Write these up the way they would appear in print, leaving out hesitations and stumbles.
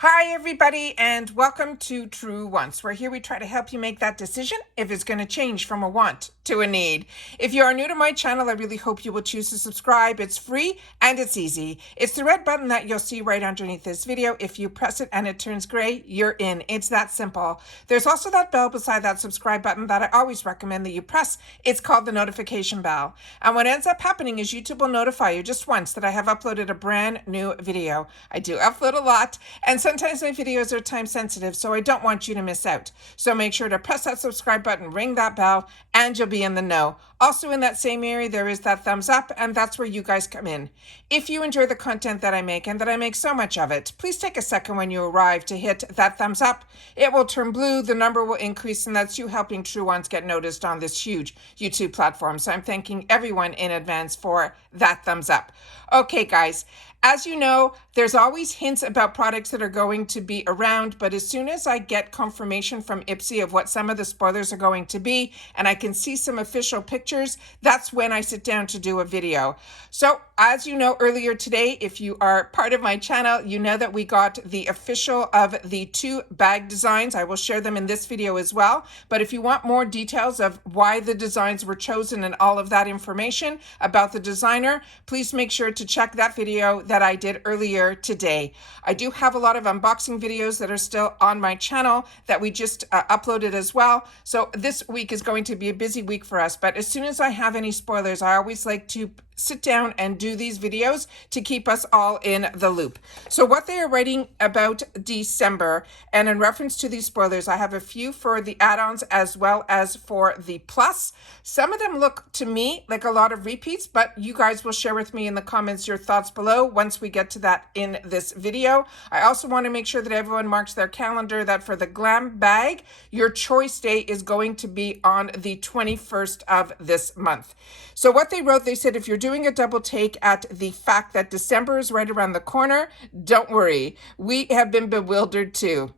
Hi everybody and welcome to True Wants, where here we try to help you make that decision if it's going to change from a want to a need. If you are new to my channel, I really hope you will choose to subscribe. It's free and it's easy. It's the red button that you'll see right underneath this video. If you press it and it turns gray, you're in. It's that simple. There's also that bell beside that subscribe button that I always recommend that you press. It's called the notification bell. And what ends up happening is YouTube will notify you just once that I have uploaded a brand new video. I do upload a lot, and sometimes my videos are time sensitive, so I don't want you to miss out. So make sure to press that subscribe button, ring that bell, and you'll be in the know. Also in that same area, there is that thumbs up, and that's where you guys come in. If you enjoy the content that I make, and that I make so much of it, please take a second when you arrive to hit that thumbs up. It will turn blue, the number will increase, and that's you helping True Ones get noticed on this huge YouTube platform. So I'm thanking everyone in advance for that thumbs up. Okay, guys. As you know, there's always hints about products that are going to be around, but as soon as I get confirmation from IPSY of what some of the spoilers are going to be, and I can see some official pictures, that's when I sit down to do a video. So, as you know, earlier today, if you are part of my channel, you know that we got the official of the 2 bag designs. I will share them in this video as well. But if you want more details of why the designs were chosen and all of that information about the designer, please make sure to check that video that I did earlier today. I do have a lot of unboxing videos that are still on my channel that we just uploaded as well. So this week is going to be a busy week for us. But as soon as I have any spoilers, I always like to sit down and do these videos to keep us all in the loop. So what they are writing about December, and in reference to these spoilers, I have a few for the add-ons as well as for the plus. Some of them look to me like a lot of repeats, but you guys will share with me in the comments your thoughts below once we get to that in this video. I also want to make sure that everyone marks their calendar that for the GlamBag, your choice day is going to be on the 21st of this month. So what they wrote, they said, if you're doing a double take at the fact that December is right around the corner, don't worry. We have been bewildered too.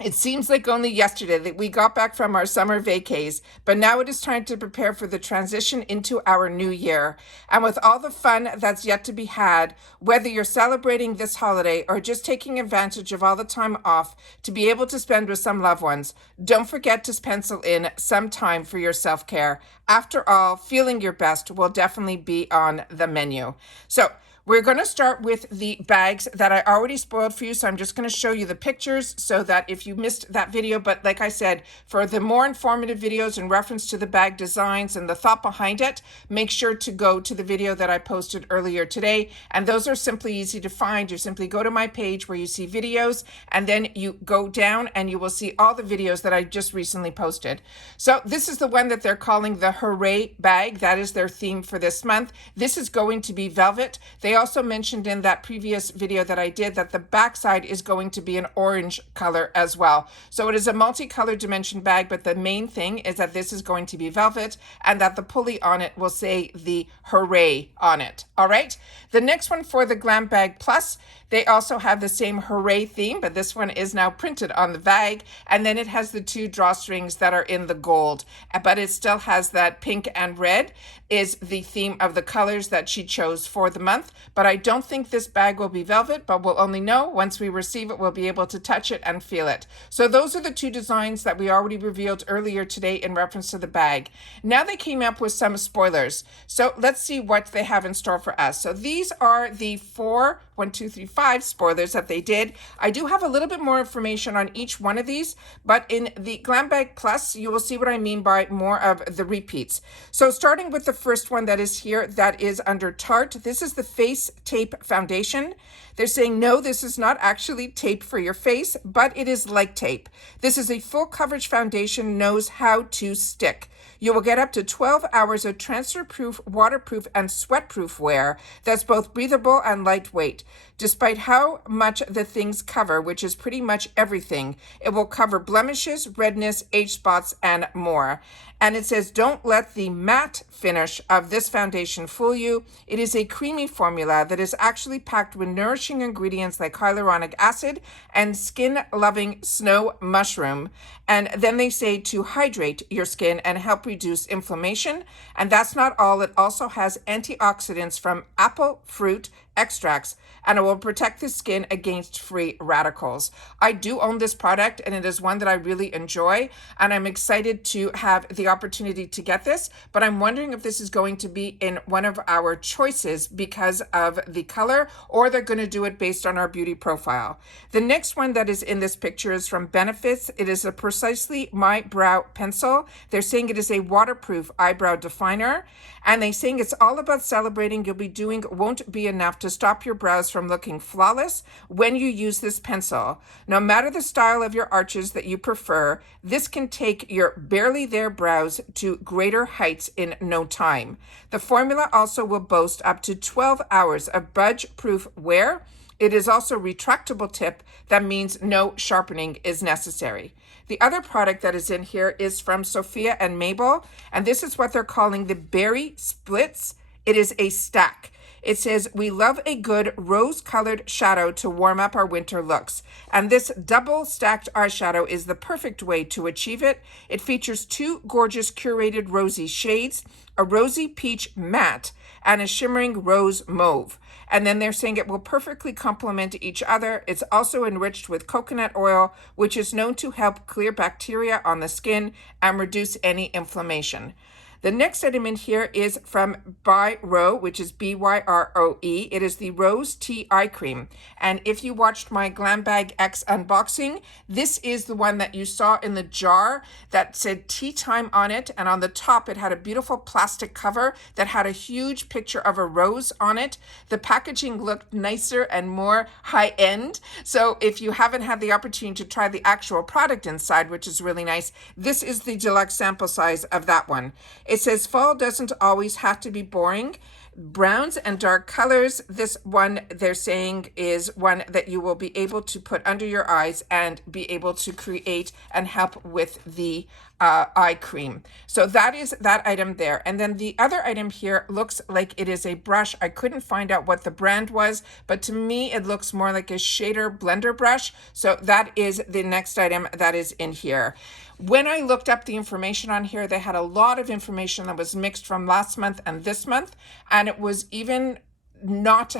It seems like only yesterday that we got back from our summer vacays, but now it is time to prepare for the transition into our new year. And with all the fun that's yet to be had, whether you're celebrating this holiday or just taking advantage of all the time off to be able to spend with some loved ones, don't forget to pencil in some time for your self-care. After all, feeling your best will definitely be on the menu. So, we're going to start with the bags that I already spoiled for you, so I'm just going to show you the pictures so that if you missed that video, but like I said, for the more informative videos in reference to the bag designs and the thought behind it, make sure to go to the video that I posted earlier today, and those are simply easy to find. You simply go to my page where you see videos, and then you go down and you will see all the videos that I just recently posted. So this is the one that they're calling the Hooray bag. That is their theme for this month. This is going to be velvet. They also mentioned in that previous video that I did that the backside is going to be an orange color as well. So it is a multicolored dimension bag, but the main thing is that this is going to be velvet and that the pulley on it will say the Hooray on it. All right. The next one for the GlamBag Plus, they also have the same Hooray theme, but this one is now printed on the bag. And then it has the 2 drawstrings that are in the gold, but it still has that pink and red is the theme of the colors that she chose for the month. But I don't think this bag will be velvet, but we'll only know once we receive it. We'll be able to touch it and feel it. So those are the 2 designs that we already revealed earlier today in reference to the bag. Now they came up with some spoilers. So let's see what they have in store for us. So these are the 4, 1, 2, 3, 5 spoilers that they did. I do have a little bit more information on each one of these, but in the GlamBag Plus, you will see what I mean by more of the repeats. So starting with the first one that is here, that is under Tarte. This is the Face Tape Foundation. They're saying, no, this is not actually tape for your face, but it is like tape. This is a full coverage foundation, knows how to stick. You will get up to 12 hours of transfer-proof, waterproof, and sweat-proof wear that's both breathable and lightweight. Despite how much the things cover, which is pretty much everything, it will cover blemishes, redness, age spots, and more. And it says, don't let the matte finish of this foundation fool you. It is a creamy formula that is actually packed with nourishing ingredients like hyaluronic acid and skin-loving snow mushroom. And then they say to hydrate your skin and help reduce inflammation. And that's not all. It also has antioxidants from apple fruit extracts and it will protect the skin against free radicals. I do own this product, and it is one that I really enjoy, and I'm excited to have the opportunity to get this, but I'm wondering if this is going to be in one of our choices because of the color, or they're going to do it based on our beauty profile. The next one that is in this picture is from Benefits. It is a Precisely My Brow Pencil. They're saying it is a waterproof eyebrow definer, and they're saying it's all about celebrating you'll be doing won't be enough to stop your brows from looking flawless when you use this pencil. No matter the style of your arches that you prefer, this can take your barely there brows to greater heights in no time. The formula also will boast up to 12 hours of budge-proof wear. It is also retractable tip. That means no sharpening is necessary. The other product that is in here is from Sophia and Mabel, and this is what they're calling the Berry Splits. It is a stack. It says, we love a good rose-colored shadow to warm up our winter looks. And this double-stacked eyeshadow is the perfect way to achieve it. It features two gorgeous curated rosy shades, a rosy peach matte, and a shimmering rose mauve. And then they're saying it will perfectly complement each other. It's also enriched with coconut oil, which is known to help clear bacteria on the skin and reduce any inflammation. The next item in here is from Byroe, which is BYROE. It is the Rose Tea Eye Cream. And if you watched my GlamBag X unboxing, this is the one that you saw in the jar that said tea time on it. And on the top, it had a beautiful plastic cover that had a huge picture of a rose on it. The packaging looked nicer and more high-end. So if you haven't had the opportunity to try the actual product inside, which is really nice, this is the deluxe sample size of that one. It says fall doesn't always have to be boring. Browns and dark colors. This one they're saying is one that you will be able to put under your eyes and be able to create and help with the eye cream. So that is that item there. And then the other item here looks like it is a brush. I couldn't find out what the brand was, but to me it looks more like a shader blender brush. So that is the next item that is in here. When I looked up the information on here, they had a lot of information that was mixed from last month and this month, and it was even not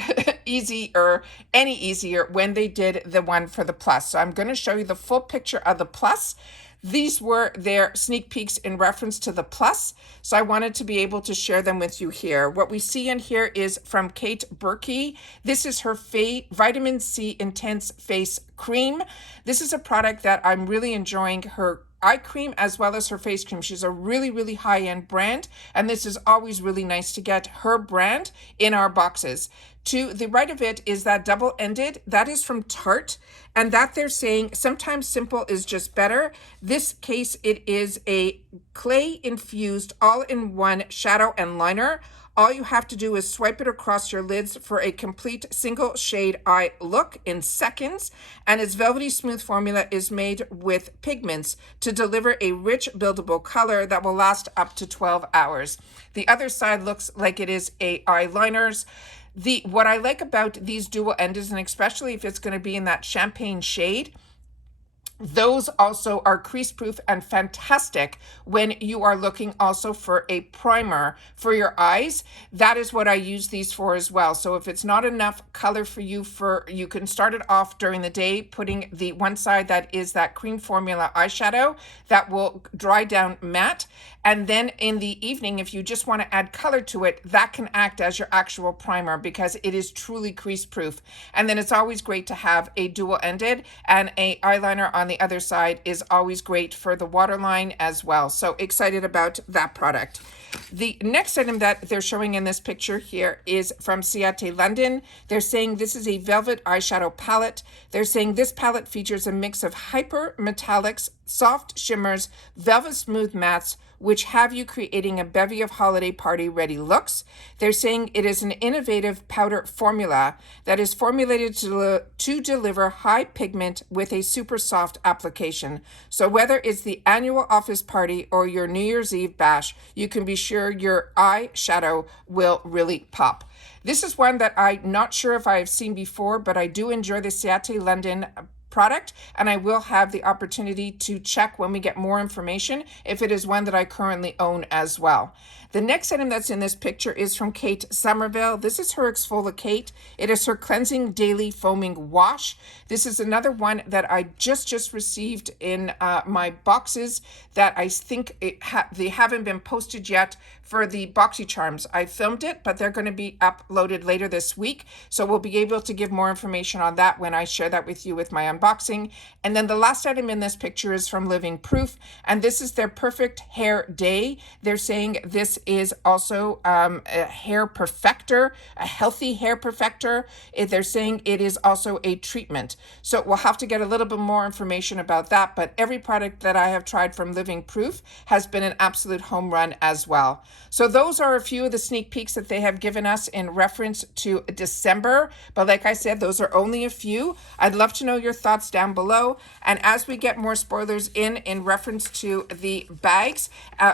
easy or any easier when they did the one for the plus. So I'm going to show you the full picture of the plus. These were their sneak peeks in reference to the plus, so I wanted to be able to share them with you here. What we see in here is from Kate Berkey. This is her Vitamin C Intense Face Cream. This is a product that I'm really enjoying, her eye cream as well as her face cream. She's a really, really high-end brand, and this is always really nice to get her brand in our boxes. To the right of it is that double-ended. That is from Tarte, and that they're saying sometimes simple is just better. This case, it is a clay-infused all-in-one shadow and liner. All you have to do is swipe it across your lids for a complete single shade eye look in seconds. And its velvety smooth formula is made with pigments to deliver a rich buildable color that will last up to 12 hours. The other side looks like it is a eyeliners. What I like about these dual enders, and especially if it's going to be in that champagne shade, those also are crease proof and fantastic when you are looking also for a primer for your eyes. That is what I use these for as well. So if it's not enough color for you, you can start it off during the day, putting the one side that is that cream formula eyeshadow that will dry down matte. And then in the evening, if you just want to add color to it, that can act as your actual primer because it is truly crease proof. And then it's always great to have a dual ended, and a eyeliner on the other side is always great for the waterline as well. So excited about that product. The next item that they're showing in this picture here is from Ciate London. They're saying this is a velvet eyeshadow palette. They're saying this palette features a mix of hyper metallics, soft shimmers, velvet smooth mattes, which have you creating a bevy of holiday party ready looks. They're saying it is an innovative powder formula that is formulated to deliver high pigment with a super soft application. So whether it's the annual office party or your New Year's Eve bash, you can be sure your eyeshadow will really pop. This is one that I'm not sure if I've seen before, but I do enjoy the Ciate London product, and I will have the opportunity to check when we get more information if it is one that I currently own as well. The next item that's in this picture is from Kate Somerville. This is her Exfoliate. It is her Cleansing Daily Foaming Wash. This is another one that I just received in my boxes that I think they haven't been posted yet for the BoxyCharms. I filmed it, but they're going to be uploaded later this week. So we'll be able to give more information on that when I share that with you with my unboxing. And then the last item in this picture is from Living Proof, and this is their Perfect Hair Day. They're saying this is also a hair perfector, a healthy hair perfector. They're saying it is also a treatment. So we'll have to get a little bit more information about that, but every product that I have tried from Living Proof has been an absolute home run as well. So those are a few of the sneak peeks that they have given us in reference to December. But like I said, those are only a few. I'd love to know your thoughts down below. And as we get more spoilers in reference to the bags,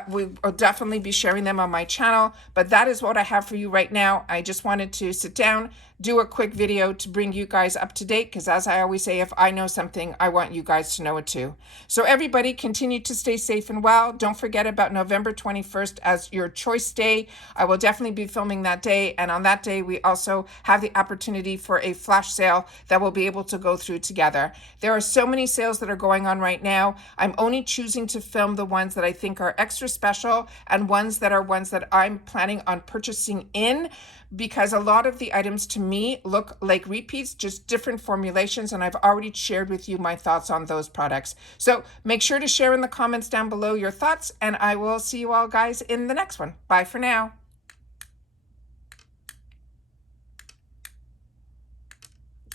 we will definitely be sharing them on my channel. But that is what I have for you right now. I just wanted to sit down, do a quick video to bring you guys up to date, because as I always say, if I know something, I want you guys to know it too. So everybody, continue to stay safe and well. Don't forget about November 21st as your choice day. I will definitely be filming that day, and on that day we also have the opportunity for a flash sale that we'll be able to go through together. There are so many sales that are going on right now. I'm only choosing to film the ones that I think are extra special and ones that I'm planning on purchasing in, because a lot of the items to me look like repeats, just different formulations, and I've already shared with you my thoughts on those products. So make sure to share in the comments down below your thoughts, and I will see you all guys in the next one. Bye for now.